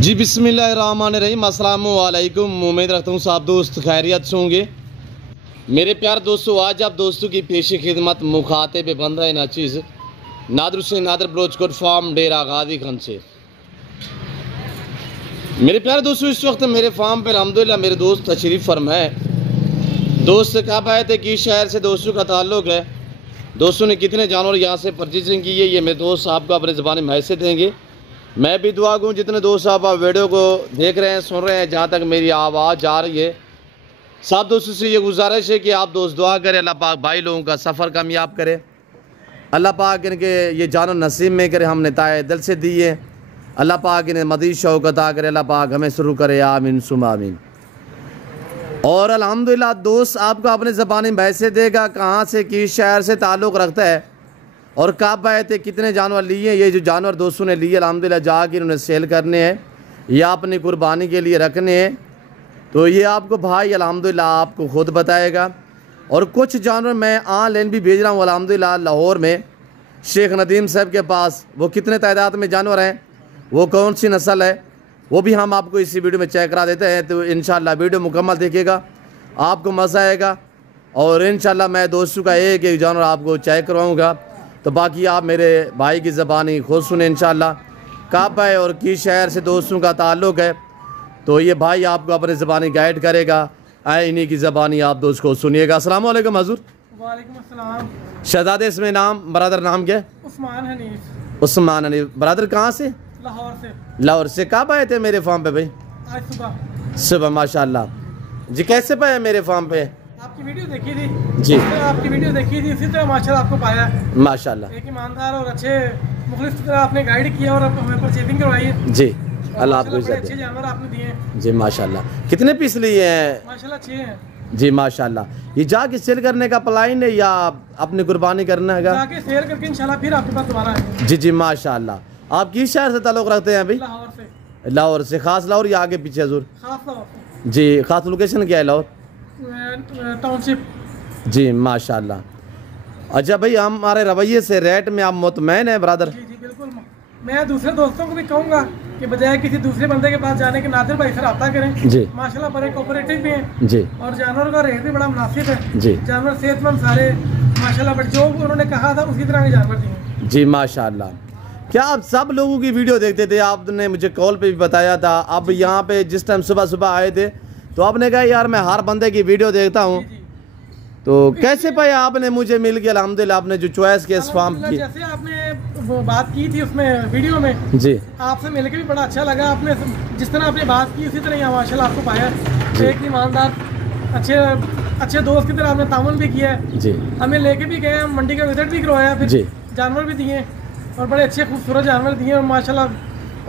जी बिस्मिल्लाहिर्रहमानिर्रहीम, अस्सलाम वालेकुम। उम्मीद रखता हूँ सब दोस्त खैरियत से होंगे। मेरे प्यार दोस्तों, आज आप दोस्तों की पेशी खिदमत मुखातिब बंदा नाचीज़ नादर हुसैन नादर बलोचकोट फार्म डेरा गादी खान से। मेरे प्यार दोस्तों, इस वक्त मेरे फार्म पर अल्हम्दुलिल्लाह मेरे दोस्त तशरीफ़ फरमा है। दोस्त कब आए थे, किस शहर से दोस्तों का ताल्लुक़ है, दोस्तों ने कितने जानवर यहाँ से परचेजिंग की है, ये मेरे दोस्त आपको अपने ज़बानी में हैसियत देंगे। मैं भी दुआ दूँ जितने दोस्त आप वीडियो को देख रहे हैं, सुन रहे हैं, जहाँ तक मेरी आवाज़ जा रही है, सब दोस्तों से ये गुजारिश है कि आप दोस्त दुआ करें, अल्लाह पाक भाई लोगों का सफ़र कामयाब करे, अल्लाह पाक इनके ये जानवर नसीब में करे, हमने ताए दिल से दिए, अल्लाह पाक इन्हें मज़ीद शौक़ अता करे, अल्लाह पाक हमें शुरू करे, आमीन सुम आमीन। और अल्हम्दुलिल्लाह दोस्त आपको अपने ज़बानी में हैसियत देगा, कहाँ से किस शहर से ताल्लुक़ रखता है और कब आए थे, कितने जानवर लिए। ये जो जानवर दोस्तों ने लिए अल्हम्दुलिल्लाह जाके उन्हें सेल करने हैं या अपनी कुर्बानी के लिए रखने हैं, तो ये आपको भाई अल्हम्दुलिल्लाह आपको ख़ुद बताएगा। और कुछ जानवर मैं ऑनलाइन भी भेज रहा हूँ अल्हम्दुलिल्लाह लाहौर में शेख नदीम साहब के पास। वो कितने तादाद में जानवर हैं, वो कौन सी नस्ल है, वो भी हम आपको इसी वीडियो में चेक करा देते हैं। तो इंशाल्लाह वीडियो मुकम्मल देखिएगा, आपको मज़ा आएगा। और इंशाल्लाह मैं दोस्तों का एक एक जानवर आपको चेक करवाऊँगा, तो बाकी आप मेरे भाई की ज़बानी खुद सुने इंशाल्लाह। कब है और किस शहर से दोस्तों का ताल्लुक़ है, तो ये भाई आपको अपने ज़बानी गाइड करेगा। आए इन्हीं की ज़बानी आप दोस्त को सुनिएगा। अस्सलाम वालेकुम हज़ूर। वालेकुम अस्सलाम। शहज़ादे इसमें नाम बरदर नाम क्या है? उस्मान हनीफ। उस्मान हनीफ। बरदर कहाँ से? लाहौर से। लाहौर से। कब आए थे मेरे फार्म पे भाई? आज सुबह। सुबह, माशाल्लाह जी। कैसे पाए मेरे फार्म पे? आपकी वीडियो देखी थी जी, आपकी वीडियो देखी थी, इसी तरह माशाल्लाह आपको पाया है। माशाल्लाह। एक ईमानदार और अच्छे मुखलिस की तरह आपने गाइड किया और हमें परचेजिंग करवाई है जी, अल्लाह आपको बड़े इज़्ज़त अच्छे दे जानवर आपने दिए हैं जी, माशाल्लाह। कितने पीस लिए हैं? माशाल्लाह, अच्छे हैं जी माशाल्लाह। ये जाके सेल करने का प्लान है या अपनी कुर्बानी करना है? जाके सेल करके इंशाल्लाह फिर आपके पास दोबारा आएंगे। जी जी माशाल्लाह। आप किस शहर से ताल्लुक़ रखते हैं अभी? लाहौर से। लाहौर से। ख़ास लाहौर या आगे पीछे हजूर? खास लाहौर से जी। ख़ास लोकेशन क्या है लाहौर? टाउनशिप। जी माशाल्लाह। अच्छा भाई, हमारे रवैये से रेट में आप मुतमैन हैं ब्रदर? जी जी बिल्कुल। मैं दूसरे दोस्तों को भी कहूँगा कि बजाय किसी दूसरे बंदे के पास जाने के नादिर भाई से रब्ता करें। जी माशाल्लाह बड़े कोऑपरेटिव भी हैं जी, और जानवर का रेट भी बड़ा मुनासिब है जी। जानवर सेहतमंद सारे माशाल्लाह, बट जो उन्होंने कहा था उसी तरह के जानवर दिए जी माशाल्लाह। क्या आप सब लोगों की वीडियो देखते थे? आपने मुझे कॉल पे भी बताया था। अब यहाँ पे जिस टाइम सुबह सुबह आए थे तो आपने कहा यार मैं हर बंदे की वीडियो देखता हूँ, तो कैसे पाया आपने मुझे मिल गया अल्हम्दुलिल्लाह? आपने जो चॉइस के इस फार्म की, जैसे आपने वो बात की थी उसमें वीडियो में, जी आपसे मिलकर भी बड़ा अच्छा लगा। आपने जिस तरह आपने बात की उसी तरह यहाँ माशाल्लाह आपको पाया। एक ईमानदार अच्छे दोस्त की तरह आपने तामुल भी किया है जी। हमें लेके भी गए, हम मंडी का विजिट भी करवाया, फिर जी जानवर भी दिए और बड़े अच्छे खूबसूरत जानवर दिए और माशाल्लाह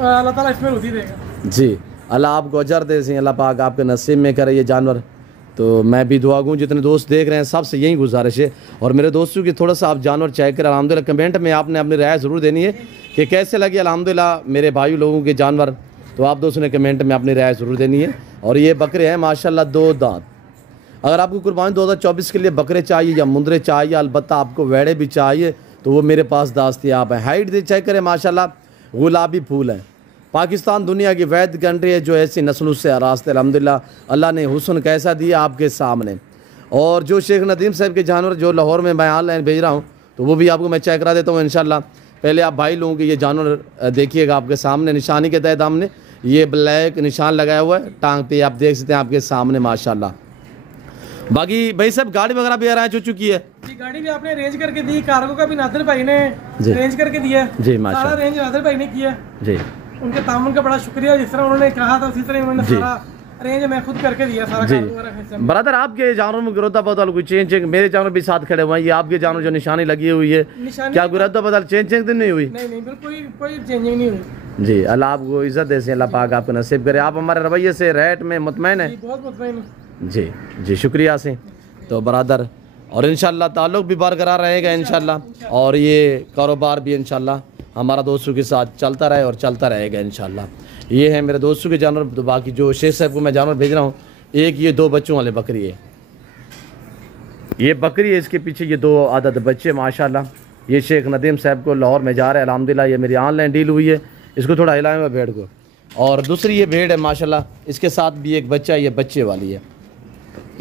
अल्लाह ताला इसमें रुचि देगा। जी, अल्लाह आपको अजर दे सी, अल्लाह पाक आपके नसीब में करे ये जानवर। तो मैं भी दुआ दूँ जितने दोस्त देख रहे हैं सबसे यही गुजारिश है। और मेरे दोस्तों की थोड़ा सा आप जानवर चेक करें अल्हम्दुलिल्लाह। कमेंट में आपने अपनी राय ज़रूर देनी है कि कैसे लगे अल्हम्दुलिल्लाह मेरे भाई लोगों के जानवर, तो आप दोस्तों ने कमेंट में अपनी राय ज़रूर देनी है। और ये बकरे हैं माशाल्लाह 2 दांत। अगर आपको कुर्बानी 2024 के लिए बकरे चाहिए या मुंदरे चाहिए, अलबत्ता आपको वेड़े भी चाहिए, तो वो मेरे पास दस्तयाब है। हाइट दे चेक करें माशाल्लाह, गुलाबी फूल हैं। पाकिस्तान दुनिया की वैद कंट्री है जो ऐसी नस्लों से रास्ते अल्हम्दुलिल्लाह अल्लाह ने हुस्न कैसा दिया आपके सामने। और जो शेख नदीम साहब के जानवर जो लाहौर में मैं ऑनलाइन भेज रहा हूँ, तो वो भी आपको मैं चेक करा देता हूँ इंशाल्लाह। पहले आप भाई लोगों के ये जानवर देखिएगा आपके सामने, निशानी के तहत हमने ये ब्लैक निशान लगाया हुआ है टांग पे, आप देख सकते हैं आपके सामने माशाल्लाह। बाकी भाई साहब गाड़ी वगैरह भी अरेंज हो चुकी है जी, गाड़ी भी आपने अरेंज करके दी, कार्गो का भी नादिर भाई ने अरेंज करके दिया जी, सारा माशाल्लाह अरेंज नादिर भाई ने किया जी। उनके तामुन का बड़ा शुक्रिया। जिस तरह उन्होंने कहा था उसी तरह उन्होंने सारा अरेंज मैं खुद करके दिया सारा जी। कार्गो वगैरह। ब्रदर आपके जानवरों में गुरुद्दा बदल कोई चेंज, मेरे जानवर भी साथ खड़े हुए हैं, ये आपके जानवर जो निशानी लगी हुई है, क्या गुरुद्दा बदल चेंज तो नहीं हुई? नहीं बिल्कुल कोई चेंजिंग नहीं हुई जी। अल्लाह आपको इज्जत दे से, अल्लाह पाक आपको नसीब करे। आप हमारे रवैये से रेट में मुतमैन है? बहुत मुतमईन हूं जी जी, शुक्रिया से। तो बरादर, और इंशाल्लाह ताल्लुक़ भी बरकरार रहेगा इंशाल्लाह, और ये कारोबार भी इंशाल्लाह हमारा दोस्तों के साथ चलता रहे और चलता रहेगा इंशाल्लाह। ये है मेरे दोस्तों के जानवर। तो बाकी जो शेख साहब को मैं जानवर भेज रहा हूँ, एक ये 2 बच्चों वाले बकरी है, ये बकरी है, इसके पीछे ये 2 आदत बच्चे माशाल्लाह। ये शेख नदीम साहब को लाहौर में जा रहा है अल्हम्दुलिल्लाह। ये मेरी ऑनलाइन डील हुई है। इसको थोड़ा हिलाएं हुआ बेड को, और दूसरी ये भेड़ है माशाल्लाह, इसके साथ भी एक बच्चा, ये बच्चे वाली है।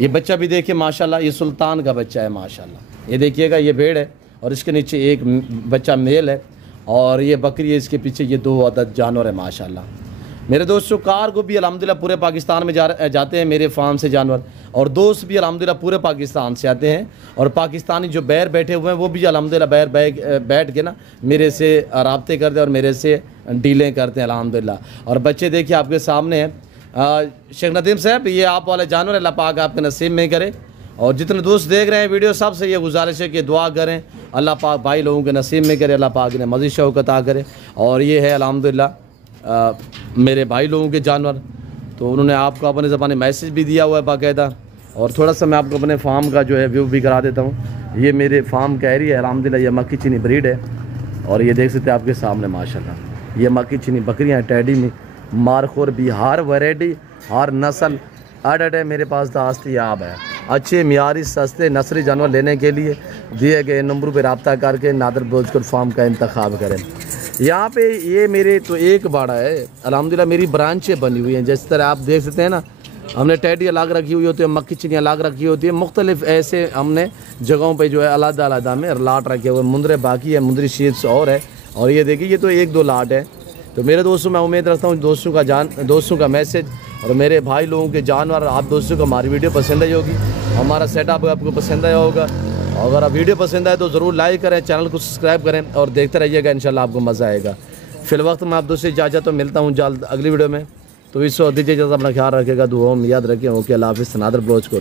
ये बच्चा भी देखिए माशाल्लाह, ये सुल्तान का बच्चा है माशाल्लाह। ये देखिएगा ये भेड़ है और इसके नीचे एक बच्चा मेल है और ये बकरी है, इसके पीछे ये 2 अदद जानवर है माशाल्लाह। मेरे दोस्तों कार को भी अल्हम्दुलिल्लाह पूरे पाकिस्तान में जाते हैं मेरे फार्म से जानवर, और दोस्त भी अल्हम्दुलिल्लाह पूरे पाकिस्तान से आते हैं। और पाकिस्तानी जो बैर बैठे हुए हैं वो भी अल्हम्दुलिल्लाह बैठ के ना मेरे से राब्ते करते हैं और मेरे से डीलें करते हैं अल्हम्दुलिल्लाह। और बच्चे देखिए आपके सामने हैं। शेख नदीम साहब, ये आप वाले जानवर अल्लाह पाक आपके नसीब में करे। और जितने दोस्त देख रहे हैं वीडियो, सबसे ये गुजारिश है कि दुआ करें, अल्लाह पाक भाई लोगों के नसीब में करे, अल्लाह पाक ने मज़ीद शौक़त अता करे। और ये है अल्हम्दुलिल्लाह मेरे भाई लोगों के जानवर। तो उन्होंने आपको अपने ज़बानी मैसेज भी दिया हुआ है बाकायदा। और थोड़ा सा मैं आपको अपने फार्म का जो है व्यू भी करा देता हूँ। ये मेरे फार्म का एरिया है अल्हम्दुलिल्लाह, ये मक्की चीनी ब्रीड है। और ये देख सकते हैं आपके सामने माशाल्लाह, ये मक्की चीनी बकरियाँ हैं, टैडी में मारखोर भी, हर वैरायटी हर नस्ल अड है मेरे पास दस्तियाब है। अच्छे मियारी सस्ते नस्ली जानवर लेने के लिए दिए गए नंबर पर रब्ता करके नादर बोझकर फार्म का इंतखाब करें। यहाँ पे ये मेरे तो एक बाड़ा है अल्हम्दुलिल्लाह, मेरी ब्रांचें बनी हुई हैं। जिस तरह आप देख सकते हैं ना, हमने टैडी अलग रखी हुई होती है, मक्की चीनी अलग रखी होती है, मुख्तलिफ ऐसे हमने जगहों पे जो है अलग-अलग में लाट रखे हुए। मुंदरे बाकी है, मुंदरी शीट्स और है। और ये देखिए ये तो 1-2 लाट है। तो मेरे दोस्तों, मैं उम्मीद रखता हूँ दोस्तों का मैसेज और मेरे भाई लोगों के जानवर, आप दोस्तों को हमारी वीडियो पसंद आई होगी, हमारा सेटअप आपको पसंद आया होगा। अगर आप वीडियो पसंद आए तो ज़रूर लाइक करें, चैनल को सब्सक्राइब करें और देखते रहिएगा, इंशाल्लाह आपको मज़ा आएगा। फिल वक्त मैं आप दोस्तों इजाज़त तो मिलता हूँ जल्द अगली वीडियो में। तो इस वक्त दीजिए इजाज़त, अपना ख्याल रखेगा, दुआओं में याद रखें। ओके, अल्लाह हाफ़िज़। नादर ब्लॉज को